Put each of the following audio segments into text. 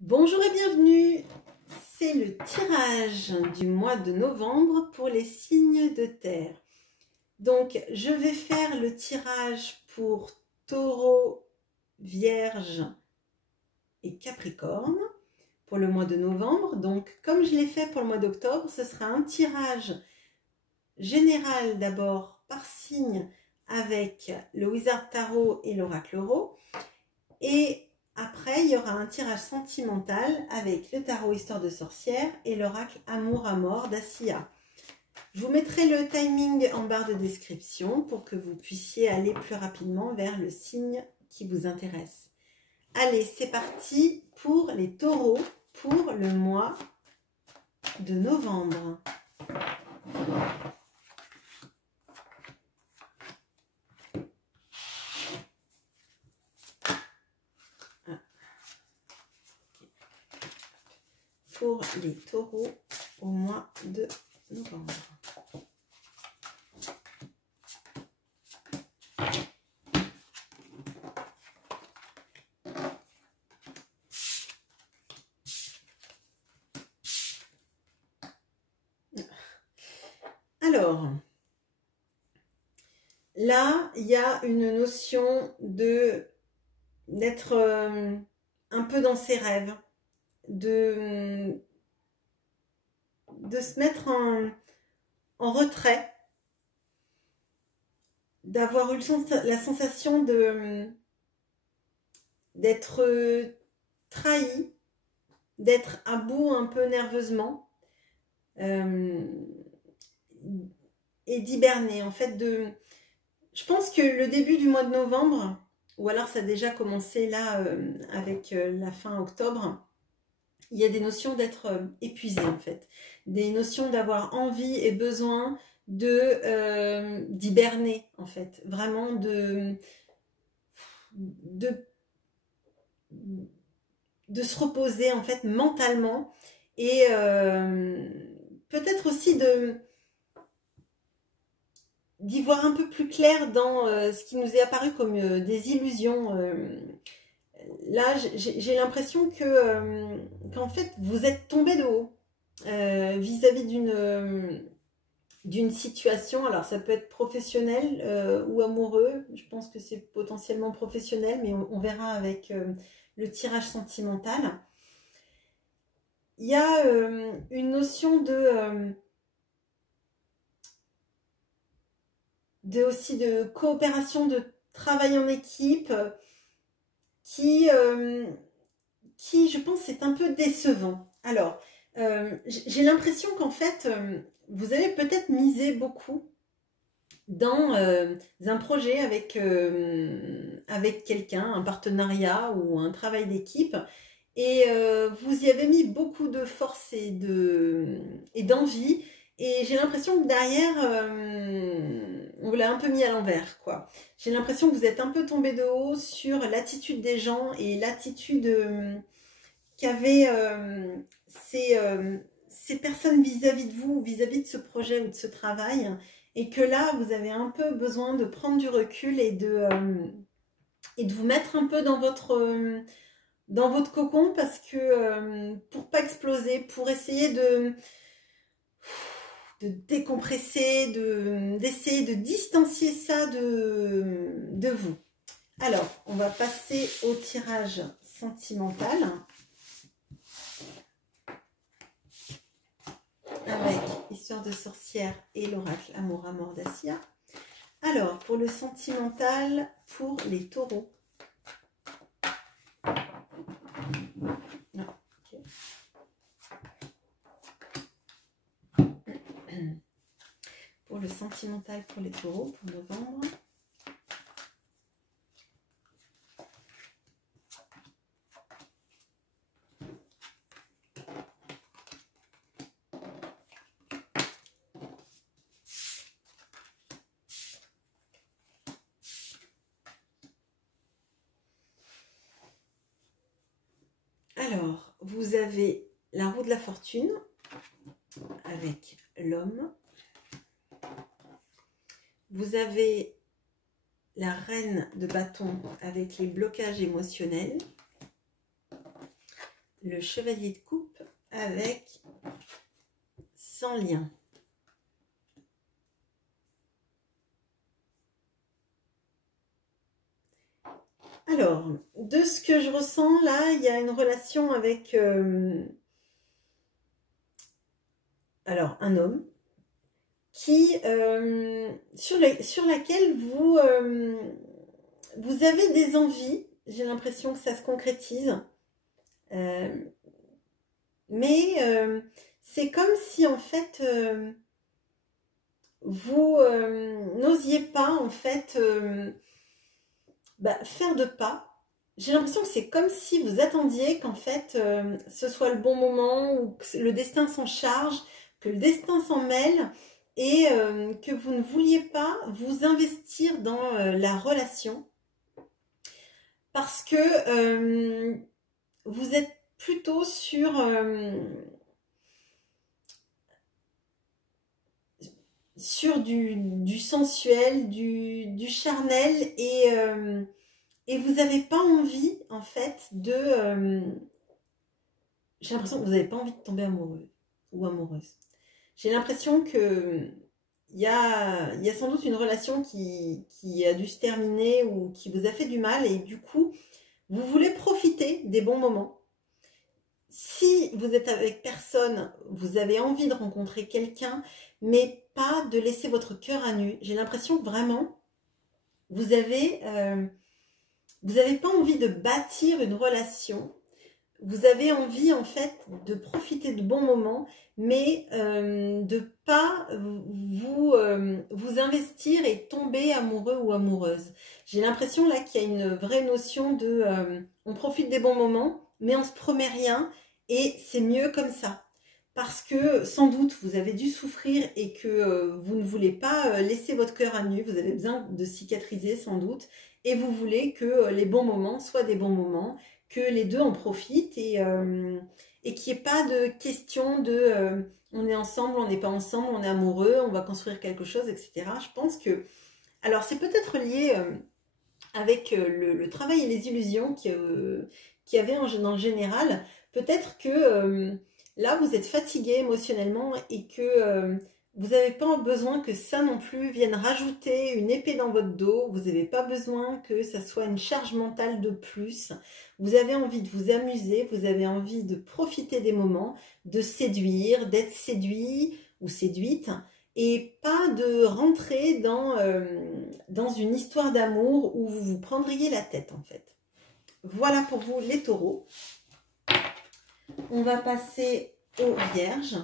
Bonjour et bienvenue, c'est le tirage du mois de novembre pour les signes de terre. Donc je vais faire le tirage pour Taureau, Vierge et Capricorne pour le mois de novembre. Donc comme je l'ai fait pour le mois d'octobre, ce sera un tirage général d'abord par signe avec le Wizard Tarot et l'Oracle Euro. Et après, il y aura un tirage sentimental avec le tarot Histoire de sorcière et l'oracle Amour à mort d'Assia. Je vous mettrai le timing en barre de description pour que vous puissiez aller plus rapidement vers le signe qui vous intéresse. Allez, c'est parti pour les taureaux pour le mois de novembre. Pour les taureaux au mois de novembre. Alors, là, il y a une notion d'être un peu dans ses rêves, de se mettre en retrait, d'avoir eu la sensation d'être trahi, d'être à bout un peu nerveusement et d'hiberner. En fait, je pense que le début du mois de novembre, ou alors ça a déjà commencé là avec la fin octobre, il y a des notions d'être épuisé en fait, des notions d'avoir envie et besoin d'hiberner en fait, vraiment de se reposer en fait mentalement et peut-être aussi d'y voir un peu plus clair dans ce qui nous est apparu comme des illusions. Là, j'ai l'impression qu'en fait, vous êtes tombé de haut vis-à-vis d'une situation. Alors, ça peut être professionnel ou amoureux. Je pense que c'est potentiellement professionnel, mais on verra avec le tirage sentimental. Il y a une notion aussi de coopération, de travail en équipe qui, je pense, est un peu décevant. Alors, j'ai l'impression qu'en fait, vous avez peut-être misé beaucoup dans un projet avec quelqu'un, un partenariat ou un travail d'équipe, et vous y avez mis beaucoup de force et d'envie, et j'ai l'impression que derrière, on l'a un peu mis à l'envers, quoi. J'ai l'impression que vous êtes un peu tombé de haut sur l'attitude des gens et l'attitude qu'avaient ces personnes vis-à-vis de vous, vis-à-vis de ce projet ou de ce travail, et que là, vous avez un peu besoin de prendre du recul et de vous mettre un peu dans votre cocon, parce que pour pas exploser, pour essayer de décompresser, d'essayer de distancier ça de vous. Alors, on va passer au tirage sentimental avec Histoire de sorcière et l'oracle Amour à mort d'Assia. Alors, pour le sentimental, pour les taureaux. Non, okay. Pour le sentimental pour les taureaux, pour novembre. Alors, vous avez la roue de la fortune avec l'homme. Vous avez la reine de bâton avec les blocages émotionnels. le chevalier de coupe avec sans lien. Alors, de ce que je ressens là, il y a une relation avec alors un homme qui sur laquelle vous avez des envies. J'ai l'impression que ça se concrétise, mais c'est comme si en fait vous n'osiez pas en fait faire de pas. J'ai l'impression que c'est comme si vous attendiez qu'en fait ce soit le bon moment ou que le destin s'en charge, que le destin s'en mêle et que vous ne vouliez pas vous investir dans la relation parce que vous êtes plutôt sur du sensuel, du charnel et vous n'avez pas envie en fait de j'ai l'impression que vous n'avez pas envie de tomber amoureux ou amoureuse. J'ai l'impression que il y a sans doute une relation qui a dû se terminer ou qui vous a fait du mal et du coup vous voulez profiter des bons moments. Si vous êtes avec personne, vous avez envie de rencontrer quelqu'un, mais pas de laisser votre cœur à nu. J'ai l'impression que vraiment, vous avez pas envie de bâtir une relation. Vous avez envie en fait de profiter de bons moments, mais de pas vous investir et tomber amoureux ou amoureuse. J'ai l'impression là qu'il y a une vraie notion de on profite des bons moments, mais on se promet rien et c'est mieux comme ça. Parce que sans doute vous avez dû souffrir et que vous ne voulez pas laisser votre cœur à nu, vous avez besoin de cicatriser sans doute et vous voulez que les bons moments soient des bons moments, que les deux en profitent et qu'il n'y ait pas de question de on est ensemble, on n'est pas ensemble, on est amoureux, on va construire quelque chose, etc. Je pense que, alors c'est peut-être lié avec le travail et les illusions qu'il y avait dans le général. Peut-être que là vous êtes fatigué émotionnellement et que vous n'avez pas besoin que ça non plus vienne rajouter une épée dans votre dos. Vous n'avez pas besoin que ça soit une charge mentale de plus. Vous avez envie de vous amuser, vous avez envie de profiter des moments, de séduire, d'être séduit ou séduite et pas de rentrer dans une histoire d'amour où vous vous prendriez la tête en fait. Voilà pour vous les taureaux. On va passer aux vierges.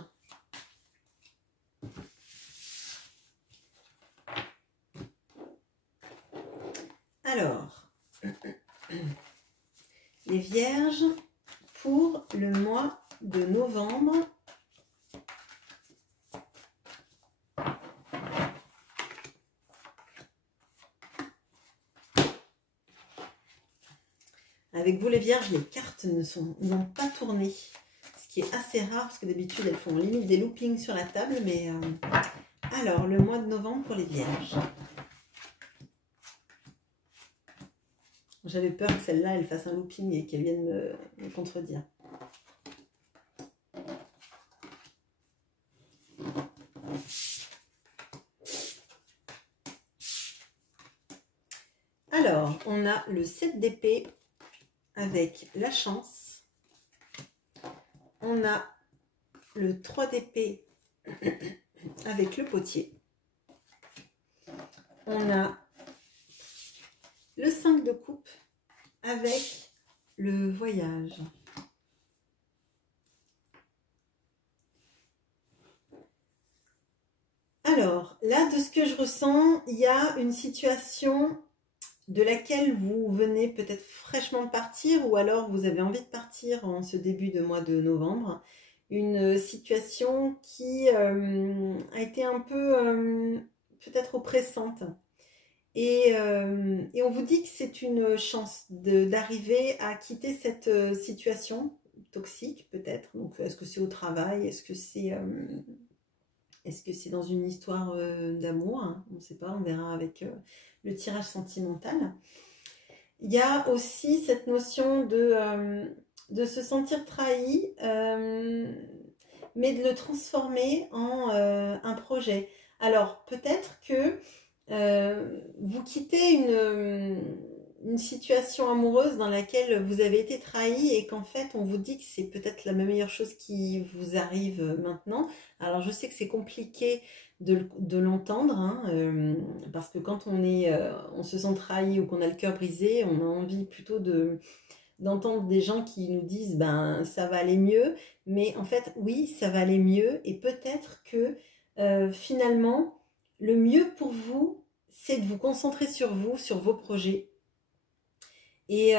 Alors, les vierges pour le mois de novembre. Avec vous les vierges, les cartes n'ont pas tourné, ce qui est assez rare parce que d'habitude elles font limite des loopings sur la table. Mais alors, le mois de novembre pour les vierges. J'avais peur que celle-là, elle fasse un looping et qu'elle vienne me contredire. Alors, on a le 7 d'épée avec la chance. On a le 3 d'épée avec le potier. On a le 5 de coupe avec le voyage. Alors, là, de ce que je ressens, il y a une situation de laquelle vous venez peut-être fraîchement de partir ou alors vous avez envie de partir en ce début de mois de novembre. Une situation qui a été un peu peut-être oppressante. Et on vous dit que c'est une chance d'arriver à quitter cette situation toxique peut-être. Donc est-ce que c'est au travail? Est-ce que c'est dans une histoire d'amour, hein? On ne sait pas, on verra avec le tirage sentimental. Il y a aussi cette notion de de se sentir trahi, mais de le transformer en un projet. Alors, peut-être que vous quittez une situation amoureuse dans laquelle vous avez été trahi et qu'en fait, on vous dit que c'est peut-être la meilleure chose qui vous arrive maintenant. Alors, je sais que c'est compliqué de l'entendre, hein, parce que quand on se sent trahi ou qu'on a le cœur brisé, on a envie plutôt d'entendre des gens qui nous disent ben ça va aller mieux, mais en fait oui ça va aller mieux et peut-être que finalement le mieux pour vous c'est de vous concentrer sur vous, sur vos projets et,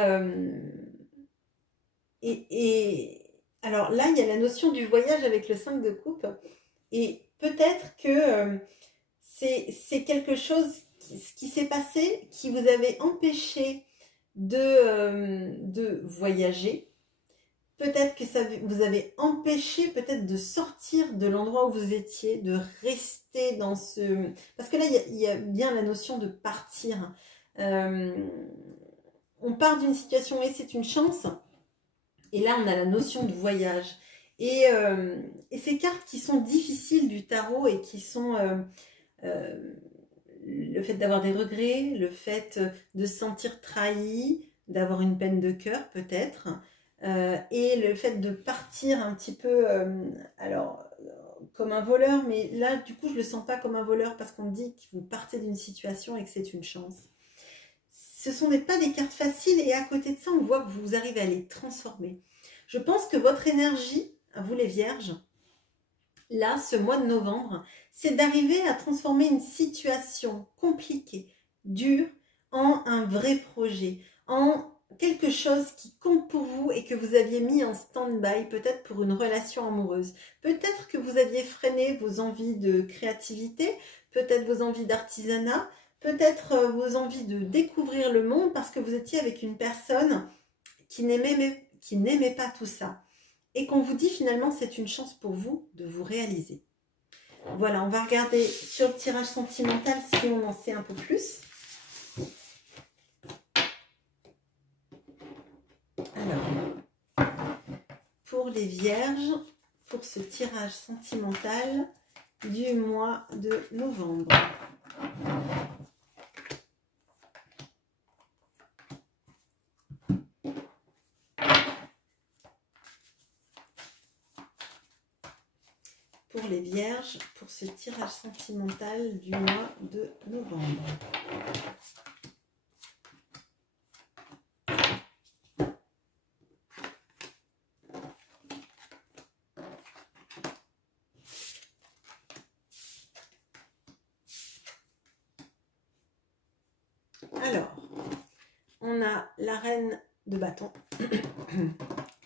alors là il y a la notion du voyage avec le 5 de coupe et peut-être que c'est quelque chose qui s'est passé qui vous avait empêché de voyager. Peut-être que ça vous avez empêché peut-être de sortir de l'endroit où vous étiez, de rester dans ce... Parce que là, il y a bien la notion de partir. On part d'une situation et c'est une chance. Et là, on a la notion de voyage. Et ces cartes qui sont difficiles du tarot et qui sont... le fait d'avoir des regrets, le fait de se sentir trahi, d'avoir une peine de cœur peut-être, et le fait de partir un petit peu, comme un voleur, mais là du coup je le sens pas comme un voleur parce qu'on dit que vous partez d'une situation et que c'est une chance. Ce sont pas des cartes faciles et à côté de ça on voit que vous arrivez à les transformer. Je pense que votre énergie, à vous les vierges, là, ce mois de novembre, c'est d'arriver à transformer une situation compliquée, dure, en un vrai projet, en quelque chose qui compte pour vous et que vous aviez mis en stand-by, peut-être pour une relation amoureuse. Peut-être que vous aviez freiné vos envies de créativité, peut-être vos envies d'artisanat, peut-être vos envies de découvrir le monde parce que vous étiez avec une personne qui n'aimait pas tout ça. Et qu'on vous dit finalement c'est une chance pour vous de vous réaliser. Voilà, on va regarder sur le tirage sentimental si on en sait un peu plus. Alors, pour les vierges, pour ce tirage sentimental du mois de novembre. Pour les vierges, pour ce tirage sentimental du mois de novembre. Alors, on a la reine de bâton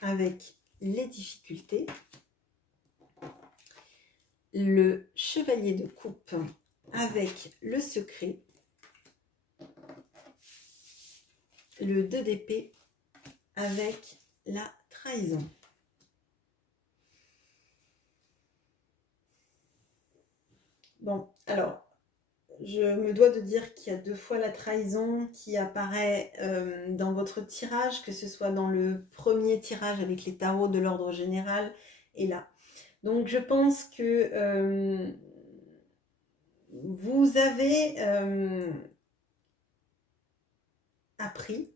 avec les difficultés. Le chevalier de coupe avec le secret, le 2 d'épée avec la trahison. Bon, alors, je me dois de dire qu'il y a 2 fois la trahison qui apparaît dans votre tirage, que ce soit dans le premier tirage avec les tarots de l'ordre général et là. Donc, je pense que vous avez appris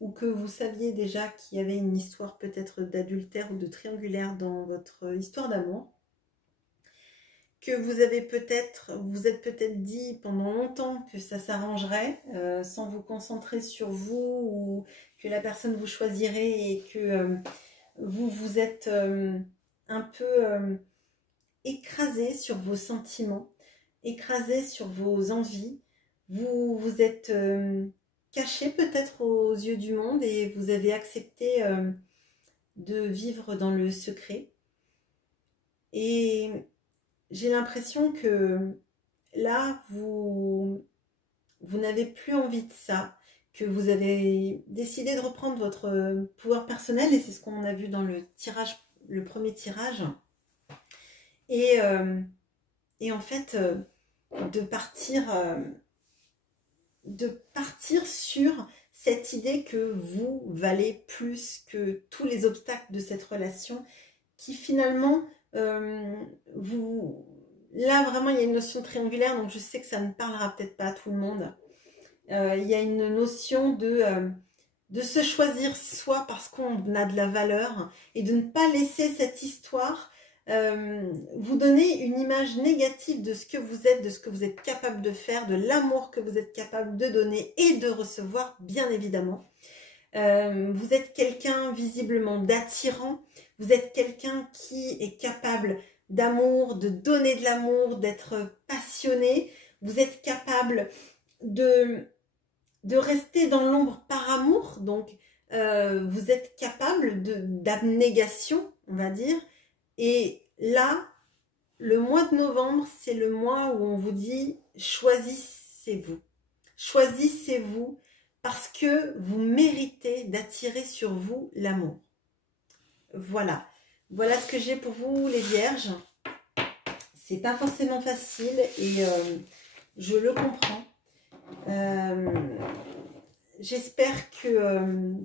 ou que vous saviez déjà qu'il y avait une histoire peut-être d'adultère ou de triangulaire dans votre histoire d'amour, que vous êtes peut-être dit pendant longtemps que ça s'arrangerait sans vous concentrer sur vous ou que la personne vous choisirait et que vous êtes un peu écrasé sur vos sentiments, écrasé sur vos envies, vous vous êtes caché peut-être aux yeux du monde et vous avez accepté de vivre dans le secret. Et j'ai l'impression que là, vous n'avez plus envie de ça, que vous avez décidé de reprendre votre pouvoir personnel et c'est ce qu'on a vu dans le premier tirage. Et en fait, de partir sur cette idée que vous valez plus que tous les obstacles de cette relation qui finalement, là vraiment il y a une notion triangulaire, donc je sais que ça ne parlera peut-être pas à tout le monde. Il y a une notion de se choisir soi parce qu'on a de la valeur et de ne pas laisser cette histoire vous donner une image négative de ce que vous êtes, de ce que vous êtes capable de faire, de l'amour que vous êtes capable de donner et de recevoir, bien évidemment. Vous êtes quelqu'un visiblement d'attirant, vous êtes quelqu'un qui est capable d'amour, de donner de l'amour, d'être passionné, vous êtes capable de rester dans l'ombre par amour, donc vous êtes capable d'abnégation, on va dire. Et là, le mois de novembre, c'est le mois où on vous dit choisissez-vous. Choisissez-vous parce que vous méritez d'attirer sur vous l'amour. Voilà. Voilà ce que j'ai pour vous, les vierges. C'est pas forcément facile et je le comprends. J'espère que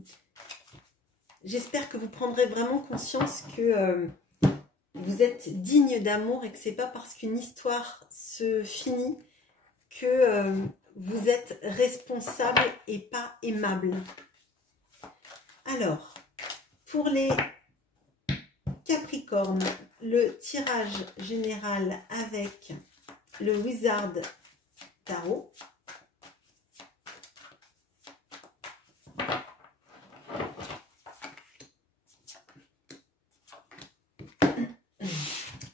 vous prendrez vraiment conscience que vous êtes digne d'amour et que c'est pas parce qu'une histoire se finit que vous êtes responsable et pas aimable. Alors, pour les Capricornes, le tirage général avec le Wizard Tarot.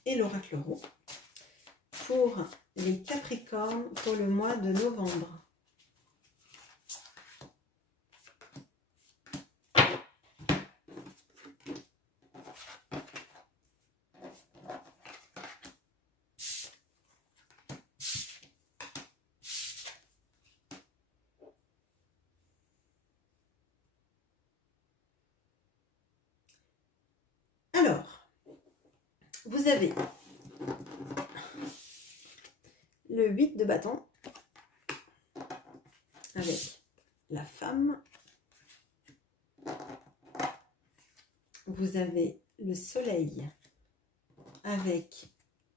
Et l'oracle Tarot pour les Capricornes pour le mois de novembre. Alors, vous avez le 8 de bâton avec la femme. Vous avez le soleil avec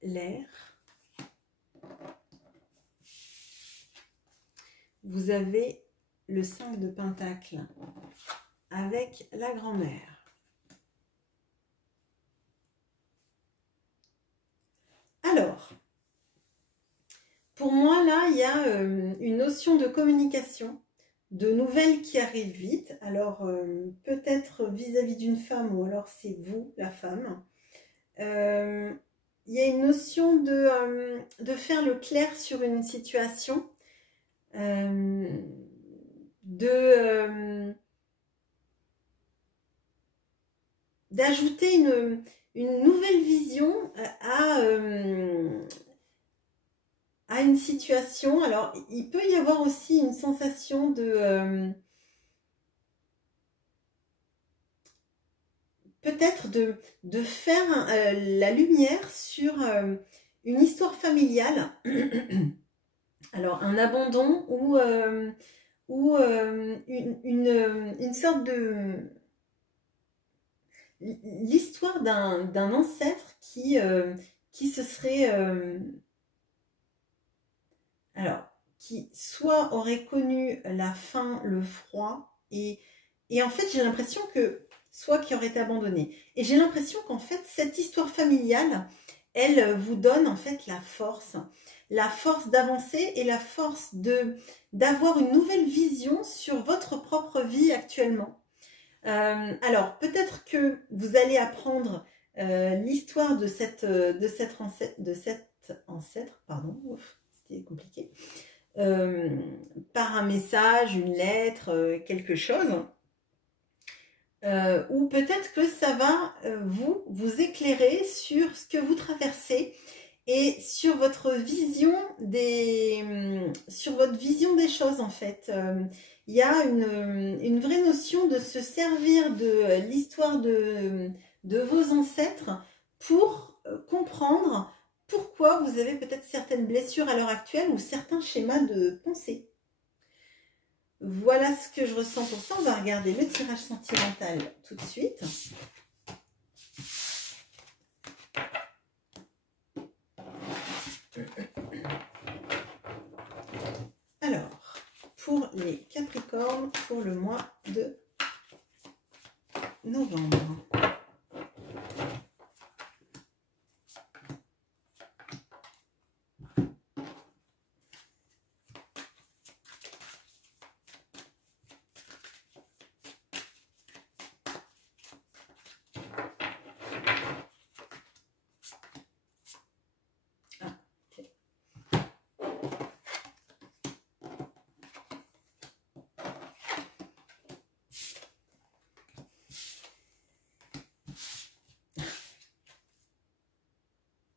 l'air. Vous avez le 5 de pentacle avec la grand-mère. Alors, pour moi, là, il y a une notion de communication, de nouvelles qui arrivent vite. Alors, peut-être vis-à-vis d'une femme ou alors c'est vous, la femme. Il y a une notion de faire le clair sur une situation, d'ajouter une nouvelle vision à une situation. Alors, il peut y avoir aussi une sensation peut-être de faire la lumière sur une histoire familiale. Alors, un abandon ou une sorte de... L'histoire d'un ancêtre qui se serait... alors, qui soit aurait connu la faim, le froid, et en fait, j'ai l'impression que... soit qui aurait été abandonné. Et j'ai l'impression qu'en fait, cette histoire familiale, elle vous donne en fait la force d'avancer et la force d'avoir une nouvelle vision sur votre propre vie actuellement. Alors, peut-être que vous allez apprendre l'histoire de cet ancêtre, pardon, c'était compliqué, par un message, une lettre, quelque chose. Ou peut-être que ça va vous éclairer sur ce que vous traversez et sur votre vision des choses en fait. Il y a une vraie notion de se servir de l'histoire de vos ancêtres pour comprendre pourquoi vous avez peut-être certaines blessures à l'heure actuelle ou certains schémas de pensée. voilà ce que je ressens pour ça. On va regarder le tirage sentimental tout de suite. Alors, pour les Capricornes, pour le mois de novembre.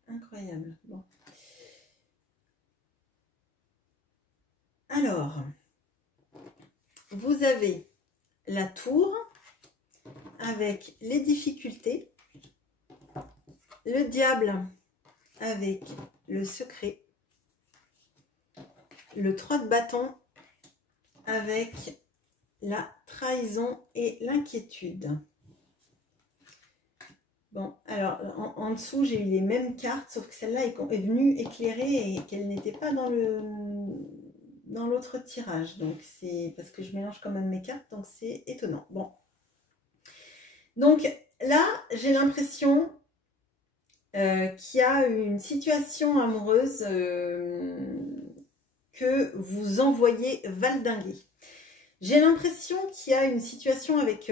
Incroyable. Bon. Alors, vous avez la tour avec les difficultés, le diable avec le secret, le 3 de bâton avec la trahison et l'inquiétude. Bon, alors en dessous, j'ai eu les mêmes cartes, sauf que celle-là est venue éclairer et qu'elle n'était pas dans l'autre tirage. Donc, c'est parce que je mélange quand même mes cartes, donc c'est étonnant. Bon. Donc, là, j'ai l'impression qu'il y a une situation amoureuse que vous envoyez valdinguer. J'ai l'impression qu'il y a une situation avec...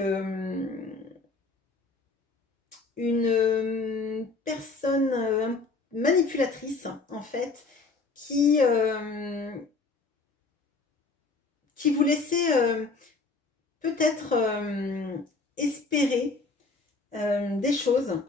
une personne manipulatrice en fait qui vous laissait peut-être espérer des choses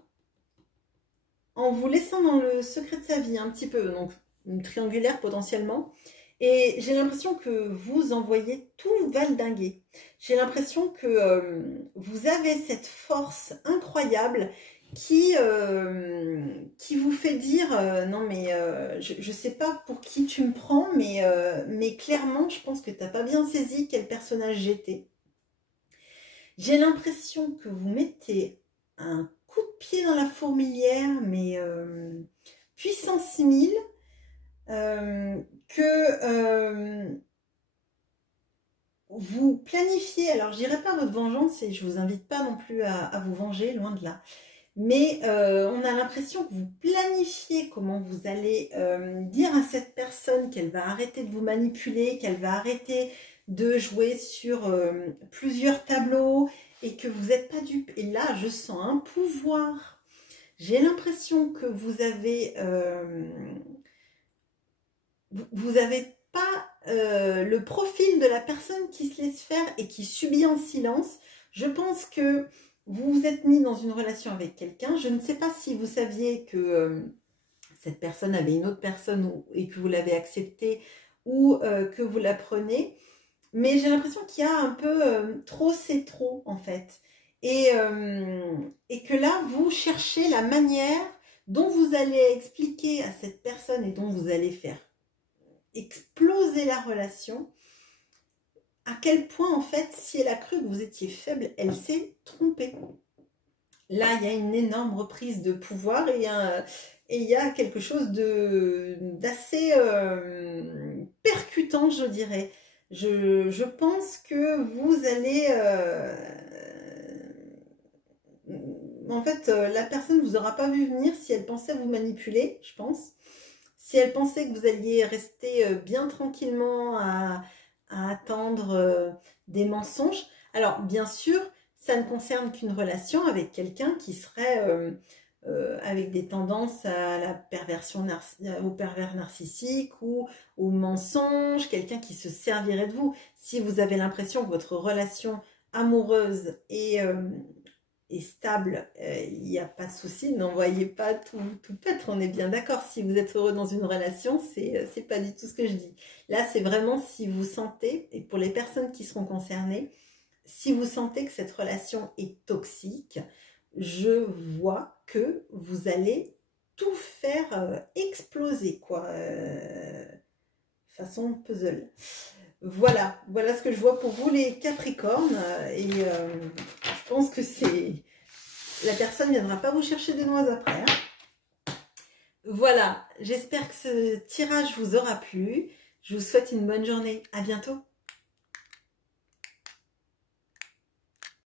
en vous laissant dans le secret de sa vie un petit peu, donc une triangulaire potentiellement. Et j'ai l'impression que vous envoyez tout valdinguer. J'ai l'impression que vous avez cette force incroyable qui vous fait dire non mais je sais pas pour qui tu me prends, mais clairement je pense que tu n'as pas bien saisi quel personnage j'étais. J'ai l'impression que vous mettez un coup de pied dans la fourmilière, mais puissance 1000. Vous planifiez, alors je dirais pas votre vengeance et je vous invite pas non plus à vous venger, loin de là, mais on a l'impression que vous planifiez comment vous allez dire à cette personne qu'elle va arrêter de vous manipuler, qu'elle va arrêter de jouer sur plusieurs tableaux et que vous n'êtes pas dupe. Et là je sens un pouvoir, j'ai l'impression que vous avez pas le profil de la personne qui se laisse faire et qui subit en silence. Je pense que vous vous êtes mis dans une relation avec quelqu'un. Je ne sais pas si vous saviez que cette personne avait une autre personne et que vous l'avez acceptée ou que vous la prenez. Mais j'ai l'impression qu'il y a un peu trop c'est trop en fait. Et que là, vous cherchez la manière dont vous allez expliquer à cette personne et dont vous allez faire exploser la relation, à quel point en fait si elle a cru que vous étiez faible, elle s'est trompée. Là il y a une énorme reprise de pouvoir et il y a quelque chose d'assez percutant, je dirais. Je pense que vous allez en fait la personne ne vous aura pas vu venir si elle pensait vous manipuler, je pense. Si elle pensait que vous alliez rester bien tranquillement à attendre des mensonges, alors bien sûr, ça ne concerne qu'une relation avec quelqu'un qui serait avec des tendances à la perversion, au pervers narcissique ou au mensonge, quelqu'un qui se servirait de vous. Si vous avez l'impression que votre relation amoureuse est stable, il n'y a pas de souci, n'envoyez pas tout paître, on est bien d'accord. Si vous êtes heureux dans une relation, c'est pas du tout ce que je dis. Là, c'est vraiment si vous sentez, et pour les personnes qui seront concernées, si vous sentez que cette relation est toxique, je vois que vous allez tout faire exploser, quoi, façon puzzle. Voilà, voilà ce que je vois pour vous les Capricornes. Et je pense que c'est... La personne ne viendra pas vous chercher des noix après. Hein. Voilà, j'espère que ce tirage vous aura plu. Je vous souhaite une bonne journée. À bientôt.